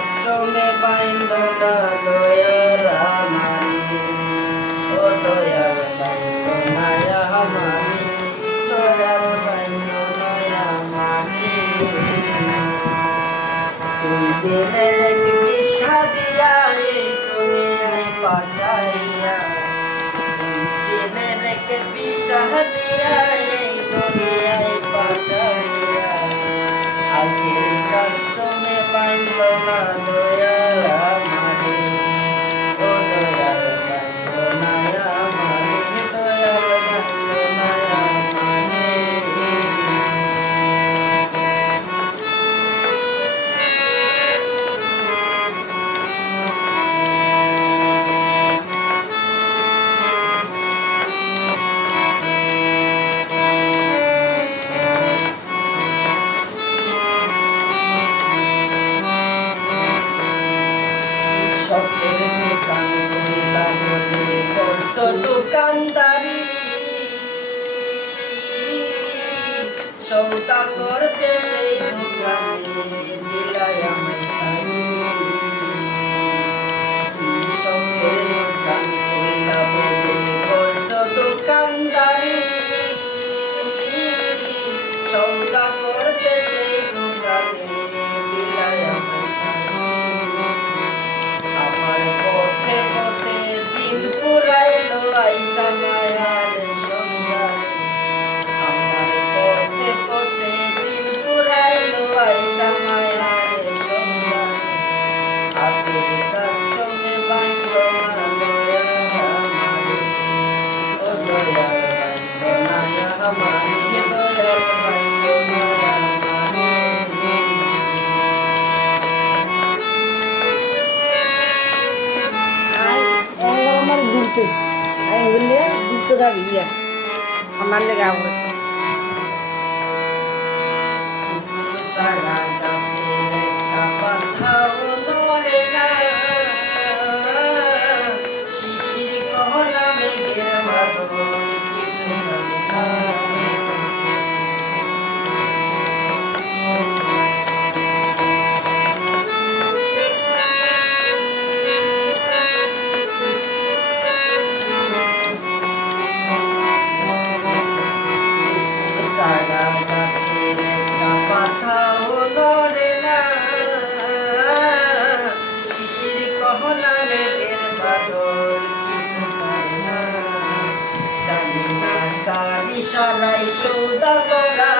কাষ্টমে বাইন্দ না দয়াল আমারি ও দয়াল বাইন্দ না আমারি দয়াল বাইন্দ না আমারি তুই দিনের এক বিষা দিয়া এই দুনিয়ায় পাঠাইয়া। তুই দিনের এক বিষা দিয়া এই দুনিয়ায় পাঠাইয়া। সৌদা করতে সেই দোকানে দিলাই আমার দোকানদারি। সৌদা ঘুরতে আমি ঘুরলে ঘুরতে যাবি ইয়া আমার লেগে আমার শিশির গহনা মেঘের বাদল কিছু জানে না। জানে না কারি সারাই সৌদা করা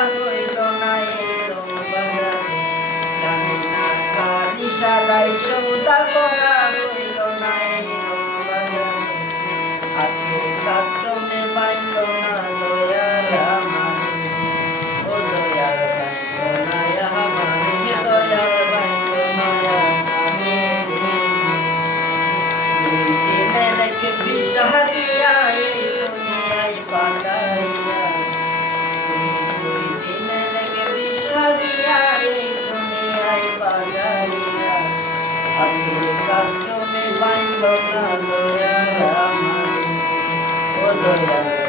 দিনের এক দিয়া এই দুনিয়ায় পাঠাইয়া দুই দিনের এক বিষা দিয়া এই দুনিয়ায় পাঠাইয়া আগের কাস্টমে বাইন্দ না দয়া আমারে। ও দয়াল